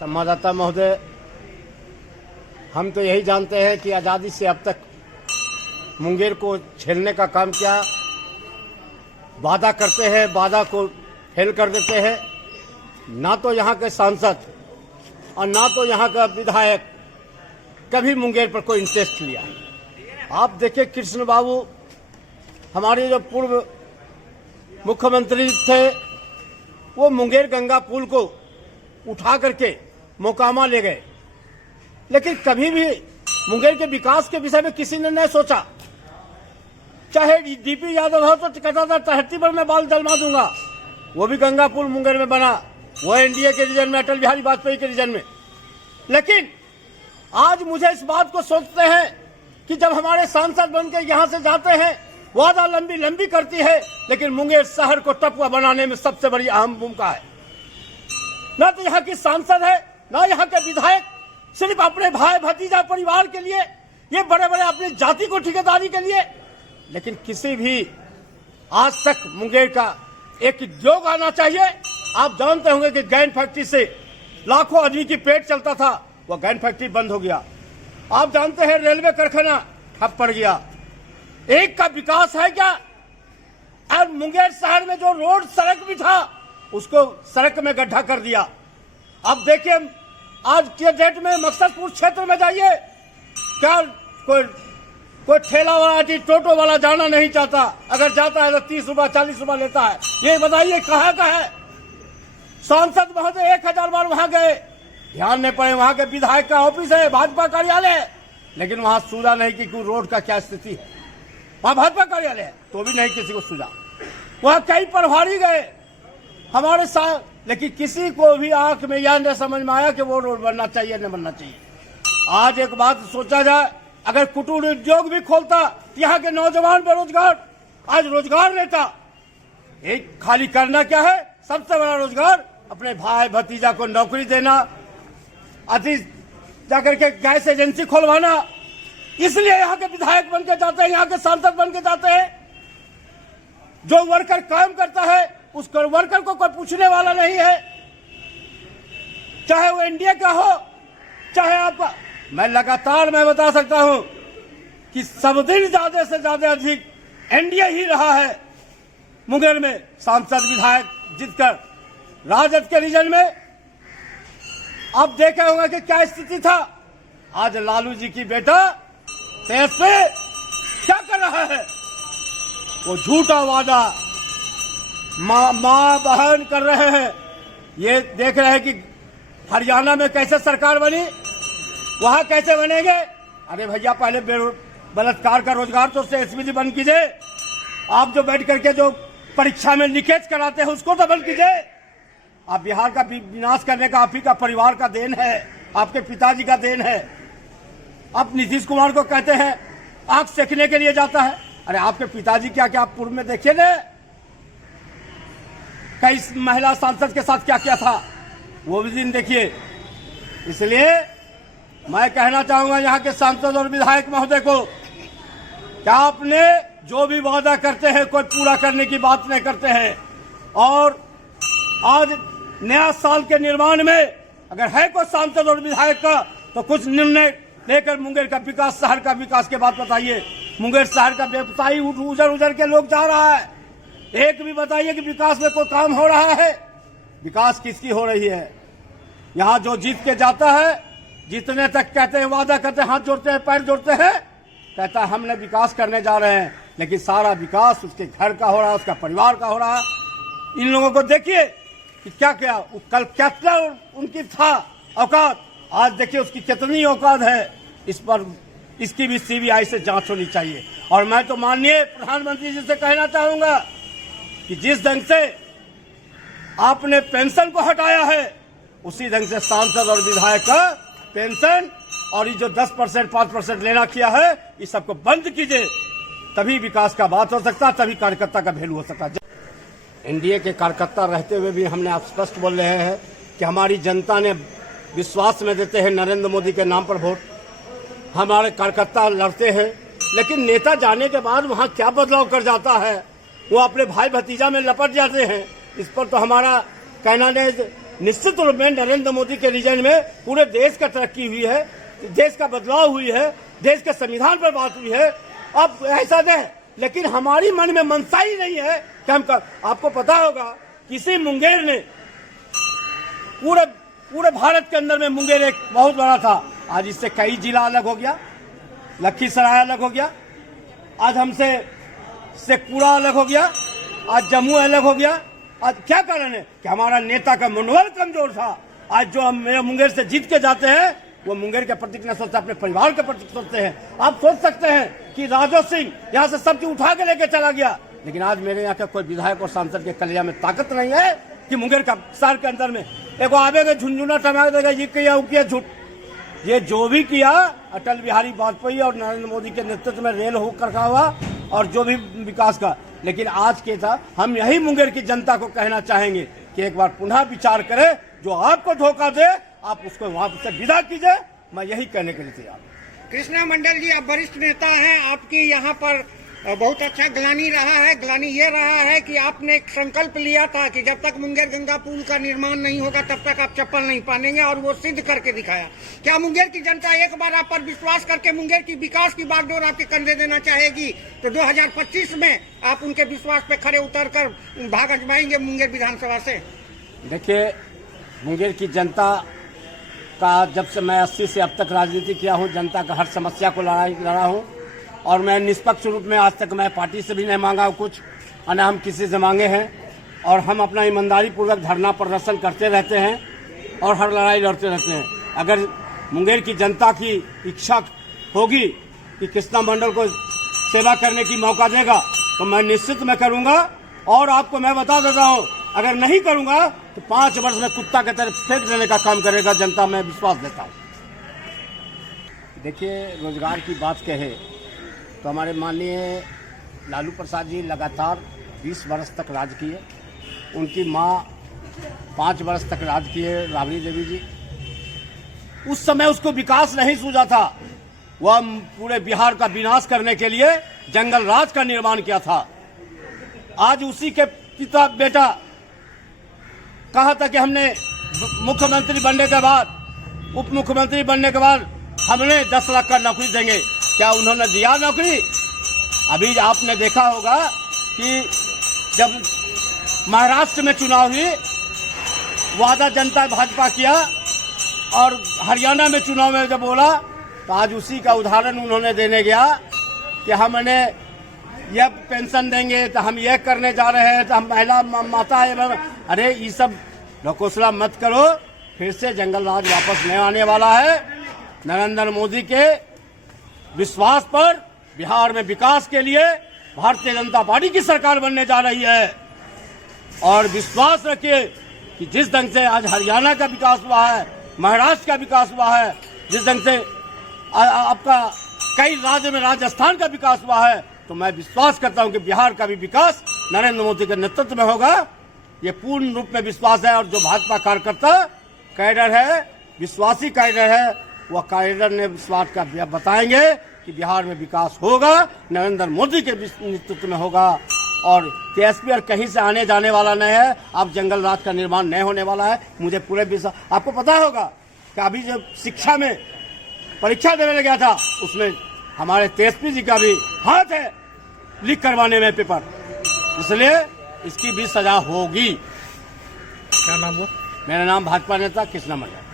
संवाददाता महोदय, हम तो यही जानते हैं कि आज़ादी से अब तक मुंगेर को छेलने का काम किया। वादा करते हैं, वादा को फेल कर देते हैं। ना तो यहाँ के सांसद और ना तो यहाँ का विधायक कभी मुंगेर पर कोई इंटरेस्ट लिया। आप देखिए, कृष्ण बाबू हमारे जो पूर्व मुख्यमंत्री थे, वो मुंगेर गंगा पुल को उठा करके मोकामा ले गए, लेकिन कभी भी मुंगेर के विकास के विषय में किसी ने नहीं सोचा। चाहे डीपी यादव हो तो कहता था धरती पर मैं बाल जलवा दूंगा, वो भी गंगा पुल मुंगेर में बना, वो एनडीए के रीजन में, अटल बिहारी वाजपेयी के रीजन में। लेकिन आज मुझे इस बात को सोचते हैं कि जब हमारे सांसद बनकर यहाँ से जाते हैं, वादा लंबी लंबी करती है, लेकिन मुंगेर शहर को टपुआ बनाने में सबसे बड़ी अहम भूमिका है। ना तो यहाँ की सांसद है, ना यहाँ के विधायक, सिर्फ अपने भाई भतीजा परिवार के लिए, ये बड़े बड़े अपनी जाति को ठेकेदारी के लिए। लेकिन किसी भी आज तक मुंगेर का एक उद्योग आना चाहिए। आप जानते होंगे कि गैन फैक्ट्री से लाखों आदमी की पेट चलता था, वो गैन फैक्ट्री बंद हो गया। आप जानते हैं रेलवे कारखाना ठप पड़ गया। एक का विकास है क्या? और मुंगेर शहर में जो रोड सड़क भी था, उसको सड़क में गड्ढा कर दिया। अब देखिए, आज के डेट में मकसदपुर क्षेत्र में जाइए, क्या कोई ठेला वाला टोटो वाला जाना नहीं चाहता। अगर जाता है तो 30 रुपया 40 रुपया लेता है। ये बताइए कहाँ का है? सांसद महोदय 1000 बार वहां गए, ध्यान नहीं पड़े। वहां के विधायक का ऑफिस है, भाजपा कार्यालय है, लेकिन वहां सूझा नहीं कि कोई रोड का क्या स्थिति है। वहां भाजपा कार्यालय है तो भी नहीं किसी को सूझा। वहां कई प्रभारी गए हमारे साथ, लेकिन किसी को भी आंख में यह नहीं समझ में आया कि वो रोड बनना चाहिए न बनना चाहिए। आज एक बात सोचा जाए, अगर कुटीर उद्योग भी खोलता, यहाँ के नौजवान बेरोजगार आज रोजगार लेता। एक खाली करना क्या है? सबसे बड़ा रोजगार अपने भाई भतीजा को नौकरी देना, अति जाकर के गैस एजेंसी खोलवाना। इसलिए यहाँ के विधायक बन के जाते हैं, यहाँ के सांसद बन के जाते हैं। जो वर्कर काम करता है, उस वर्कर को कोई पूछने वाला नहीं है, चाहे वो एनडीए का हो, चाहे आपका। मैं लगातार बता सकता हूं कि सब दिन ज्यादा से ज्यादा अधिक एनडीए ही रहा है मुंगेर में। सांसद विधायक जीतकर राजद के रीजन में आप देखे होंगे कि क्या स्थिति था। आज लालू जी की बेटा देश पे क्या कर रहा है? वो झूठा वादा मां बहन कर रहे हैं। ये देख रहे हैं कि हरियाणा में कैसे सरकार बनी, वहां कैसे बनेंगे। अरे भैया, पहले बलात्कार का रोजगार तो एसपीजी बंद कीजिए। आप जो बैठ करके जो परीक्षा में लीकेज कराते हैं, उसको तो बंद कीजिए। आप बिहार का विनाश करने का आप ही का परिवार का देन है, आपके पिताजी का देन है। आप नीतीश कुमार को कहते हैं आंख सेकने के लिए जाता है। अरे आपके पिताजी क्या क्या आप पूर्व में देखिए ना, कई महिला सांसद के साथ क्या क्या था, वो भी दिन देखिए। इसलिए मैं कहना चाहूंगा यहाँ के सांसद और विधायक महोदय को, क्या आपने जो भी वादा करते हैं कोई पूरा करने की बात नहीं करते हैं। और आज नया साल के निर्माण में अगर है कोई सांसद और विधायक का, तो कुछ निर्णय लेकर मुंगेर का विकास, शहर का विकास के बात बताइए। मुंगेर शहर का व्यवसायी उजर के लोग जा रहा है, एक भी बताइए कि विकास में कोई काम हो रहा है। विकास किसकी हो रही है? यहाँ जो जीत के जाता है, जितने तक कहते हैं, वादा करते हैं, हाथ जोड़ते हैं, पैर जोड़ते हैं, कहता है हमने विकास करने जा रहे हैं, लेकिन सारा विकास उसके घर का हो रहा है, उसका परिवार का हो रहा है। इन लोगों को देखिए कि क्या क्या कल कितना उनकी था औकात, आज देखिए उसकी कितनी औकात है। इस पर इसकी भी सीबीआई से जांच होनी चाहिए। और मैं तो माननीय प्रधानमंत्री जी से कहना चाहूंगा कि जिस ढंग से आपने पेंशन को हटाया है, उसी ढंग से सांसद और विधायक का पेंशन और ये जो 10% 5% लेना किया है, इस सबको बंद कीजिए। तभी विकास का बात हो सकता है, तभी कार्यकर्ता का वैल्यू हो सकता है। एनडीए के कार्यकर्ता रहते हुए भी हमने आप स्पष्ट बोल रहे हैं कि हमारी जनता ने विश्वास में देते हैं नरेंद्र मोदी के नाम पर वोट। हमारे कार्यकर्ता लड़ते हैं, लेकिन नेता जाने के बाद वहाँ क्या बदलाव कर जाता है, वो अपने भाई भतीजा में लपट जाते हैं। इस पर तो हमारा कहना नहीं निश्चित रूप में नरेंद्र मोदी के रीजन में पूरे देश का तरक्की हुई है, देश का बदलाव हुई है, देश के संविधान पर बात हुई है। अब ऐसा नहीं, लेकिन हमारी मन में मनसा ही नहीं है कि हम आपको पता होगा किसी मुंगेर ने पूरे भारत के अंदर में मुंगेर एक बहुत बड़ा था, आज इससे कई जिला अलग हो गया, लखीसराय अलग हो गया, आज हमसे शेखपुरा अलग हो गया, आज जम्मू अलग हो गया। आज क्या कारण है कि हमारा नेता का मनोबल कमजोर था। आज जो हम मेरे मुंगेर से जीत के जाते हैं वो मुंगेर के प्रति न सोचते, अपने परिवार के प्रति सोचते हैं। आप सोच सकते हैं कि राजो सिंह यहाँ से सब चीज उठा के लेके चला गया, लेकिन आज मेरे यहाँ का कोई विधायक और सांसद के कलिया में ताकत नहीं है कि मुंगेर का शहर के अंदर में एक आवेगा झुंझुना टमा देगा, ये किया वो किया, झूठ। ये जो भी किया अटल बिहारी वाजपेयी और नरेंद्र मोदी के नेतृत्व में रेल होकर रखा हुआ और जो भी विकास का, लेकिन आज के था हम यही मुंगेर की जनता को कहना चाहेंगे कि एक बार पुनः विचार करें, जो आपको धोखा दे आप उसको वहां से विदा कीजिए। मैं यही कहने के लिए तैयार हूं। कृष्णा मंडल जी, आप वरिष्ठ नेता हैं, आपकी यहाँ पर बहुत अच्छा ग्लानी रहा है। ग्लानी ये रहा है कि आपने एक संकल्प लिया था कि जब तक मुंगेर गंगा पुल का निर्माण नहीं होगा तब तक आप चप्पल नहीं पहनेंगे, और वो सिद्ध करके दिखाया। क्या मुंगेर की जनता एक बार आप पर विश्वास करके मुंगेर की विकास की बागडोर आपके कंधे देना चाहेगी तो 2025 में आप उनके विश्वास पे खड़े उतरकर भाग अजमाएंगे मुंगेर विधानसभा से? देखिए, मुंगेर की जनता का जब से मैं 80 से अब तक राजनीति किया हूँ, जनता का हर समस्या को लड़ा हूँ, और मैं निष्पक्ष रूप में आज तक मैं पार्टी से भी नहीं मांगा हूँ कुछ, और न हम किसी से मांगे हैं। और हम अपना ईमानदारी पूर्वक धरना प्रदर्शन करते रहते हैं और हर लड़ाई लड़ते रहते हैं। अगर मुंगेर की जनता की इच्छा होगी कि कृष्णा मंडल को सेवा करने की मौका देगा तो मैं निश्चित में करूँगा। और आपको मैं बता देता हूँ, अगर नहीं करूँगा तो 5 वर्ष में कुत्ता की तरह फेंक देने का काम करेगा जनता, में विश्वास देता हूँ। देखिए, रोजगार की बात कहे तो हमारे माननीय लालू प्रसाद जी लगातार 20 वर्ष तक राज किए, उनकी मां 5 वर्ष तक राज किए, राबड़ी देवी जी। उस समय उसको विकास नहीं सूझा था, वह पूरे बिहार का विनाश करने के लिए जंगल राज का निर्माण किया था। आज उसी के पिता बेटा कहा था कि हमने मुख्यमंत्री बनने के बाद, उप मुख्यमंत्री बनने के बाद हमने 10 लाख का नौकरी देंगे। क्या उन्होंने दिया नौकरी? अभी आपने देखा होगा कि जब महाराष्ट्र में चुनाव हुई, वादा जनता भाजपा किया, और हरियाणा में चुनाव में जब बोला तो आज उसी का उदाहरण उन्होंने देने गया कि हमने यह पेंशन देंगे, तो हम यह करने जा रहे हैं, तो हम महिला माता है। अरे ये सब ढकोसला मत करो, फिर से जंगल राज वापस नहीं आने वाला है। नरेंद्र मोदी के विश्वास पर बिहार में विकास के लिए भारतीय जनता पार्टी की सरकार बनने जा रही है। और विश्वास रखिए कि जिस ढंग से आज हरियाणा का विकास हुआ है, महाराष्ट्र का विकास हुआ है, जिस ढंग से आपका कई राज्य में राजस्थान का विकास हुआ है, तो मैं विश्वास करता हूं कि बिहार का भी विकास नरेंद्र मोदी के नेतृत्व में होगा। ये पूर्ण रूप में विश्वास है। और जो भाजपा कार्यकर्ता कैडर है, विश्वासी कैडर है, वह कैडर ने विश्वास का बताएंगे कि बिहार में विकास होगा, नरेंद्र मोदी के नेतृत्व में होगा। और केएसपी और कहीं से आने जाने वाला नहीं है। अब जंगल राज का निर्माण नहीं होने वाला है, मुझे पूरे विश्वास। आपको पता होगा कि अभी जब शिक्षा में परीक्षा देने गया था, उसमें हमारे तेजस्वी जी का भी हाथ है लीक करवाने में पेपर, इसलिए इसकी भी सजा होगी। क्या नाम हुआ? मेरा नाम भाजपा नेता कृष्णा मंडल।